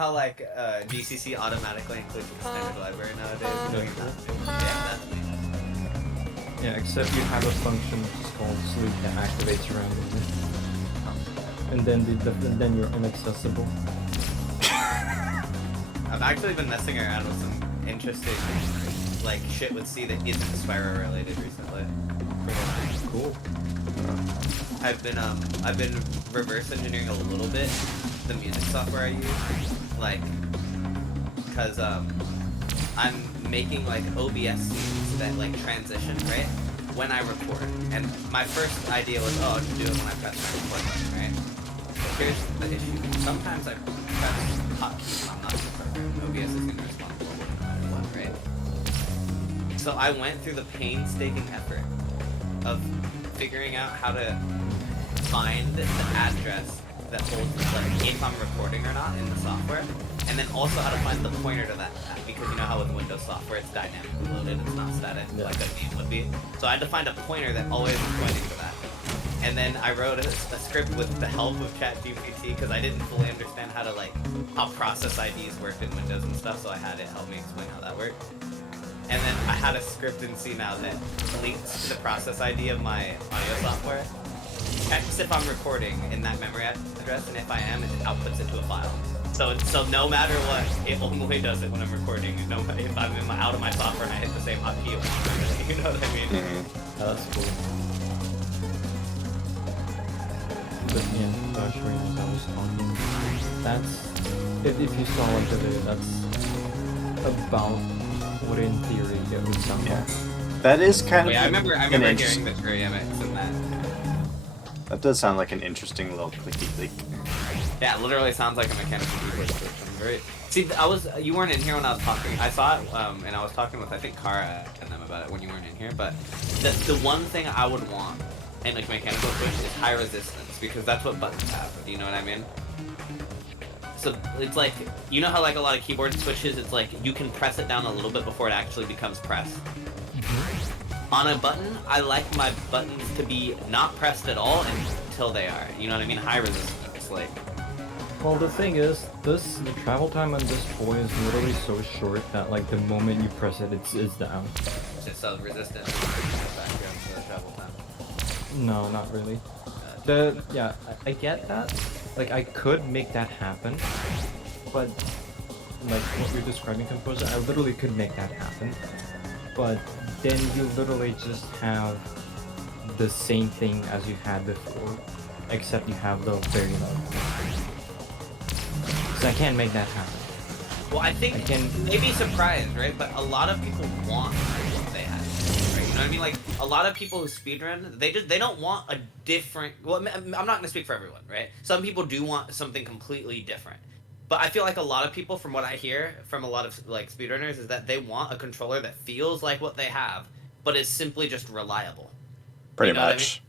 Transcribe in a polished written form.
how like GCC automatically includes extended library nowadays? No, yeah, that's me. Yeah, except you have a function which is called sleep that activates randomly, and then you're inaccessible. I've actually been messing around with some interesting like shit with C that isn't Spyro related recently. Cool. I've been reverse engineering a little bit the music software I use, like, cause I'm making like OBS scenes that like transition right when I record, and my first idea was I'll just do it when I press my record button, right? But here's the issue: sometimes I press hotkeys and I'm not in the program. OBS is gonna respond to no matter what, right? So I went through the painstaking effort of figuring out how to find the address that holds like if I'm recording or not in the software, and then also how to find the pointer to that because you know how with Windows software it's dynamically loaded, it's not static like a game would be. So I had to find a pointer that always is pointing to that. And then I wrote a script with the help of ChatGPT because I didn't fully understand how to how process IDs worked in Windows and stuff, so I had it help me explain how that worked. And then I had a script in C now that links to the process ID of my audio software. Checks if I'm recording in that memory address, and if I am, it outputs it to a file. So no matter what, it only does it when I'm recording. No, if I'm out of my software and I hit the same hotkey, you know what I mean? Oh, that's cool. But yeah, actually, as I was talking, that's if you saw like the video, that's about what in theory it would sound like. That is kind of. Yeah, I remember hearing the dynamics in that. That does sound like an interesting little clicky click. Yeah, it literally sounds like a mechanical keyboard switch. Great. See, you weren't in here when I was talking. I saw it, and I was talking with I think Kara and them about it when you weren't in here. But the one thing I would want in a mechanical switch is high resistance because that's what buttons have. You know what I mean? So it's like, you know how like a lot of keyboard switches, it's like you can press it down a little bit before it actually becomes pressed. On a button, I like my buttons to be not pressed at all until they are. You know what I mean? High resistance, like. Well, the thing is, the travel time on this toy is literally so short that like the moment you press it, it's down. It's so resistant to the travel time. No, not really. Yeah, I get that. Like I could make that happen, but like what you're describing, Composer, I literally could make that happen. But then you literally just have the same thing as you had before, except you have the very low. So I can't make that happen. Well, I think they'd be surprised, right? But a lot of people want what they have, right? You know what I mean? Like a lot of people who speedrun, they don't want a different. Well, I'm not gonna speak for everyone, right? Some people do want something completely different. But I feel like a lot of people, from what I hear from a lot of like speedrunners, is that they want a controller that feels like what they have, but is simply just reliable. Pretty much.